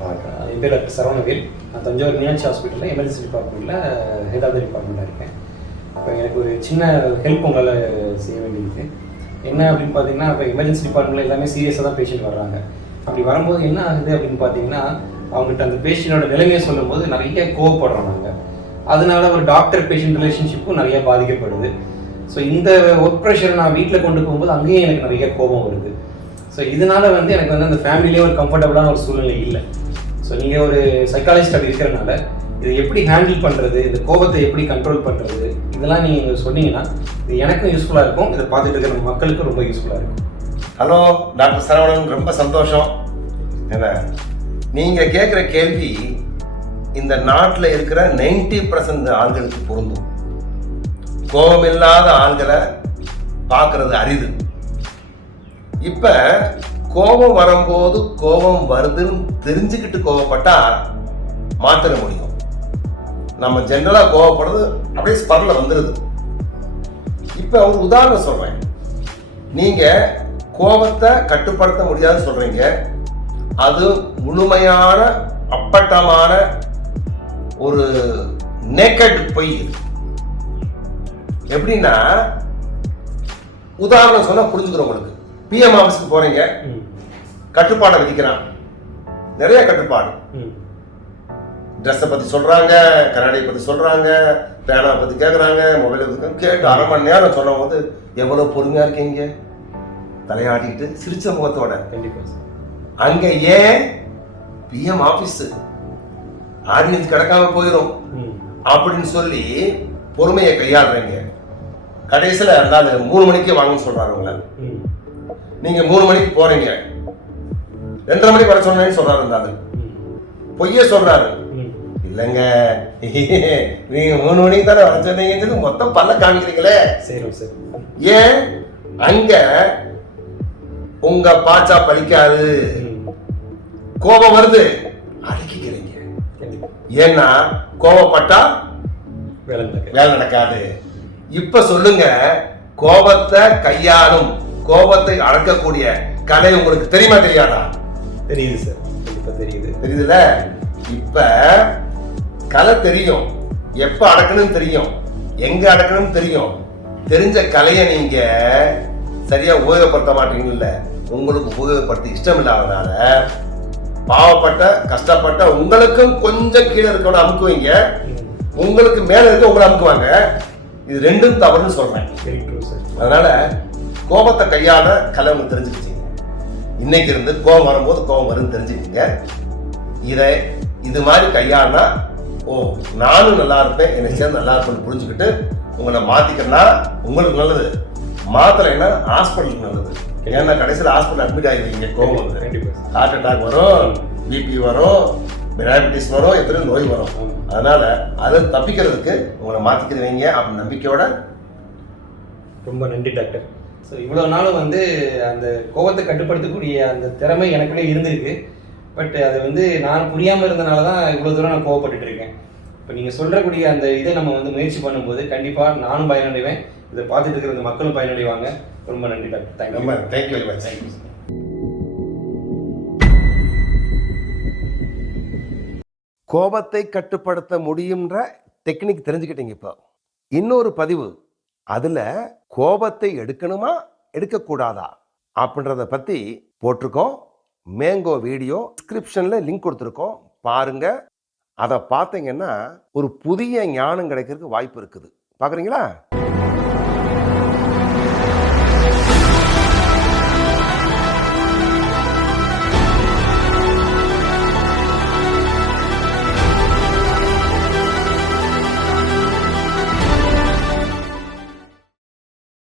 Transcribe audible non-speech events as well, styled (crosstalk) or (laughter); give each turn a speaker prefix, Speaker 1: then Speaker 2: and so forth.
Speaker 1: Doctor என் பேர் doctor Saravanavel நான் தஞ்சாவூர் நியான்சி ஹாஸ்பிட்டலில் எமர்ஜென்சி டிபார்ட்மெண்ட்டில் ஹெதாவது டிபார்ட்மெண்ட்டாக இருக்கேன். இப்போ எனக்கு ஒரு சின்ன ஹெல்ப் உங்களால் செய்ய வேண்டியது. என்ன அப்படின்னு பார்த்தீங்கன்னா இப்போ எமர்ஜென்சி டிபார்ட்மெண்ட்டில் எல்லாமே சீரியஸாக தான் பேஷண்ட் வர்றாங்க. அப்படி வரும்போது என்ன ஆகுது அப்படின்னு பார்த்தீங்கன்னா அவங்ககிட்ட அந்த பேஷண்டோட நிலைமையை சொல்லும்போது நிறைய கோவப்படுறோம் நாங்கள் அதனால ஒரு டாக்டர் பேஷண்ட் ரிலேஷன்ஷிப்பும் நிறைய பாதிக்கப்படுது. ஸோ இந்த ஒர்க் ப்ரெஷர் நான் வீட்டில் கொண்டு போகும்போது அங்கேயும் எனக்கு நிறைய கோபம் வருது. ஸோ இதனால வந்து எனக்கு வந்து அந்த ஃபேமிலியே ஒரு கம்ஃபர்டபுளான ஒரு சூழ்நிலை இல்லை. ஸோ நீங்கள் ஒரு சைக்காலஜிஸ்ட் அப்படி இருக்கிறனால இது எப்படி ஹேண்டில் பண்ணுறது இந்த கோபத்தை எப்படி கண்ட்ரோல் பண்ணுறது இதெல்லாம் நீங்கள் சொன்னீங்கன்னா இது எனக்கும் யூஸ்ஃபுல்லாக இருக்கும் இதை பார்த்துட்டு இருக்கிற மக்களுக்கும் ரொம்ப யூஸ்ஃபுல்லாக இருக்கும்.
Speaker 2: ஹலோ டாக்டர் சரவணன் ரொம்ப சந்தோஷம். என்ன? நீங்கள் கேட்குற கேள்வி இந்த நாட்டில் இருக்கிற நைன்டி பர்சன்ட் ஆண்களுக்கு பொருந்தும். கோபமில்லாத ஆண்களை பார்க்கறது அரிது. இப்போ கோபம் வரும்போது கோபம் வருதுன்னு தெரிஞ்சுக்கிட்டு கோபப்பட்டா மாத்திர முடியும். நம்ம ஜென்ரலாக கோவப்படுறது அப்படியே ஸ்பரில் வந்துடுது இப்போ ஒரு உதாரணம் சொல்கிறேன் நீங்க கோபத்தை கட்டுப்படுத்த முடியாதுன்னு சொல்றீங்க. அது முழுமையான அப்பட்டமான ஒரு நேக்கட் பொய் எப்படின்னா உதாரணம் சொன்னா புரிஞ்சுக்கிறோம் உங்களுக்கு. பிஎம் ஆஃபீஸ்க்கு போறீங்க. கட்டுப்பாடை விதிக்கிறான். நிறைய கட்டுப்பாடு. ட்ரெஸ்ஸை பற்றி சொல்கிறாங்க கண்ணாடியை பற்றி சொல்கிறாங்க பேனா பற்றி கேட்குறாங்க மொபைலை பற்றி கேட்டு அரை மணி நேரம் சொல்லும் போது எவ்வளோ பொறுமையாக இருக்கீங்க? தலையாட்டிக்கிட்டு சிரிச்ச முகத்தோட.
Speaker 1: கண்டிப்பாக
Speaker 2: அங்கே ஏன் பிஎம் ஆஃபீஸு ஆர்டினன்ஸ் கிடக்காம போயிடும் அப்படின்னு சொல்லி பொறுமையை கையாளுறீங்க. கடைசியில் இருந்தாலும் மூணு மணிக்கு வாங்கன்னு சொல்கிறாரு உங்களை
Speaker 1: ம்
Speaker 2: நீங்கள் மூணு மணிக்கு போகிறீங்க ரெண்டரை மணிக்கு வர சொன்னேன்னு சொல்கிறாரு இருந்தாலும்
Speaker 1: ம்
Speaker 2: பொய்யே சொல்கிறாரு
Speaker 1: ம்.
Speaker 2: இல்லைங்க. (laughs) நீங்க மூணு மணிக்கு தானே வர சொன்னீங்கன்னு மொத்தம் பல்ல காமிக்கிறீங்களே.
Speaker 1: சரிங்க சார்.
Speaker 2: ஏன்? அங்க உங்க பாச்சா பலிக்காது
Speaker 1: ம்.
Speaker 2: கோபம் வருது. அடக்கிக்கிறீங்க. ஏன்னா கோபப்பட்டா
Speaker 1: வேலை நடக்காது.
Speaker 2: இப்ப சொல்லுங்க கோபத்தை கையாளும். கோபத்தை அடக்கக்கூடிய கலை உங்களுக்கு தெரியுமா தெரியாதா?
Speaker 1: தெரியுது சார் கண்டிப்பாக தெரியுது.
Speaker 2: தெரியுதுல இப்ப கலை தெரியும். எப்ப அடக்கணும்னு தெரியும்? எங்க அடக்கணும்னு தெரியும்? தெரிஞ்ச கலையை நீங்க சரியா உபயோகப்படுத்த மாட்டீங்கல்ல. உங்களுக்கு உபயோகப்படுத்த இஷ்டம் இல்லாதனால பாவப்பட்ட கஷ்டப்பட்ட உங்களுக்கும் கொஞ்சம் கீழே இருக்கவன அமுக்குவீங்க. உங்களுக்கு மேல இருக்க உங்களை அமுக்குவாங்க. இது ரெண்டும் தவறுன்னு
Speaker 1: சார்
Speaker 2: அதனால கோபத்தை கையாள கலை உங்களுக்கு தெரிஞ்சுக்கிட்டீங்க. இன்னைக்கு இருந்து கோபம் வரும்போது கோபம் வரும்னு தெரிஞ்சுக்கிங்க இதை இது மாதிரி கையாளனா ஓ நானும் நல்லா இருப்பேன் எனக்கு சேர்ந்து நல்லா இருப்பேன்னு புரிஞ்சுக்கிட்டு உங்களை மாத்திக்கிறனா உங்களுக்கு நல்லது. மாத்தலைன்னா ஹாஸ்பிட்டலுக்கு நல்லது. ஏன்னா கடைசியில் ஹாஸ்பிட்டல் அட்மிட் ஆகிடுவீங்க வந்து.
Speaker 1: சார்
Speaker 2: ஹார்ட் அட்டாக் வரும் பிபி வரும் டயபிட்டிஸ் வரும் எத்தனையோ நோய் வரும். அதனால அதை தப்பிக்கிறதுக்கு உங்களை மாத்திக்கிறீங்க அப்படின்னு நம்பிக்கையோட
Speaker 1: ரொம்ப நன்றி டாக்டர். ஸோ இவ்வளோ நாளும் வந்து அந்த கோபத்தை கட்டுப்படுத்தக்கூடிய அந்த திறமை எனக்குள்ளே இருந்திருக்கு. பட் அது வந்து நான் புரியாமல் இருந்தனால தான் இவ்வளோ தூரம் நான் கோவப்பட்டுட்டு இருக்கேன். இப்போ நீங்கள் சொல்கிறக்கூடிய அந்த இதை நம்ம வந்து முயற்சி பண்ணும்போது கண்டிப்பாக நானும் பயனடைவேன். இதை பார்த்துட்டு இருக்கிற மக்களும் பயனடைவாங்க. ரொம்ப நன்றி டாக்டர்.
Speaker 2: ரொம்ப
Speaker 1: thank you
Speaker 2: thank you very much
Speaker 1: thank you
Speaker 2: கோபத்தை கட்டுப்படுத்த முடியுன்ற டெக்னிக் தெரிஞ்சுக்கிட்டீங்க இப்போ. இன்னொரு பதிவு அதில் கோபத்தை எடுக்கணுமா எடுக்கக்கூடாதா? அப்படின்றத பற்றி போட்டிருக்கோம். மேங்கோ வீடியோ டிஸ்கிரிப்ஷனில் லிங்க் கொடுத்துருக்கோம். பாருங்க. அதை பார்த்தீங்கன்னா ஒரு புதிய ஞானம் கிடைக்கிறதுக்கு வாய்ப்பு இருக்குது. பார்க்குறீங்களா